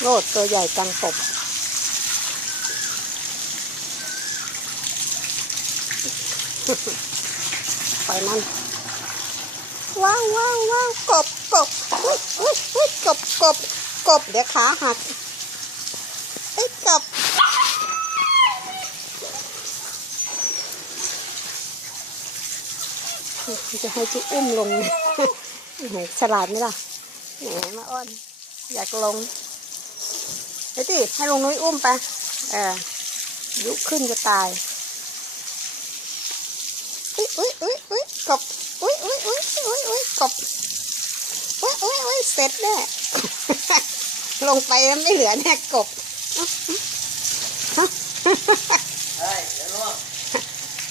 โลดตัวใหญ่กังกบไปมันว้าวว้าวว้าวกบกบอุ้ยอุ้ยอุ้ยกบกบกบเดี๋ยวขาหักไอ้กบ จะให้จุอุ้มลงฉลาดไหมล่ะแหมมาอ้อน อยากลงเดี๋ยวดิให้ลงนุ้ยอุ้มไปเออยุขึ้นจะตายอุ้ยอุ้ยอุ้ยอุ้ยกบอุ้ยอุ้ยอุ้ยอุ้ยอุ้ยกบอุ้ยอุ้ยอุ้ยเสร็จแน่ลงไปแล้วไม่เหลือแน่กบฮ้ยเดี๋ยวล่วง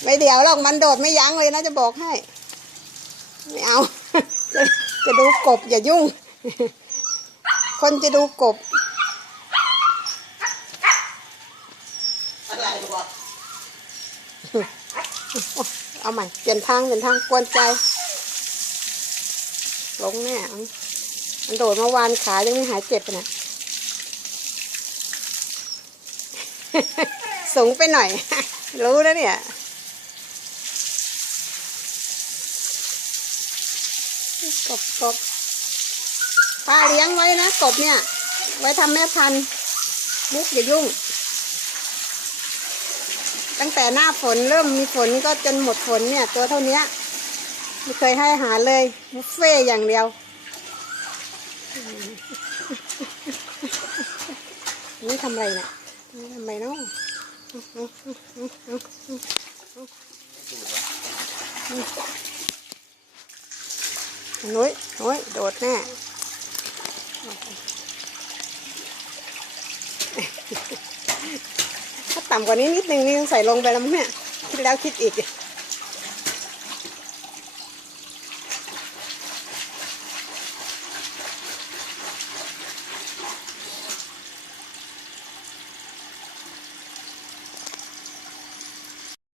ไม่เดี๋ยวหรอกมันโดดไม่ยั้งเลยนะจะบอกให้ ไม่เอา จะจะดูกบอย่ายุ่ง คนจะดูกบ อะไรวะเอาใหม่ เปลี่ยนทางเปลี่ยนทางกวนใจลงแน่มันโดดเมื่อวานขายังไม่หายเจ็บเลยนะสูงไปหน่อย รู้แล้วเนี่ย กบกบป้าเลี้ยงไว้นะกบเนี่ย ไว้ทำแม่พันธุ์มุกอย่ายุ่ง ตั้งแต่หน้าฝนเริ่มมีฝนก็จนหมดฝนเนี่ย ตัวเท่านี้ไม่เคยให้อาหารเลยบุฟเฟ่อย่างเดียวนี่ทำอะไรเนี่ยนี่ทำไมเนาะ นุ้ยนุ้ยโดดแน่ถ้าต่ำกว่านี้นิดนึงนี่ใส่ลงไปแล้วมั้งเนี่ย คิดแล้วคิดอีก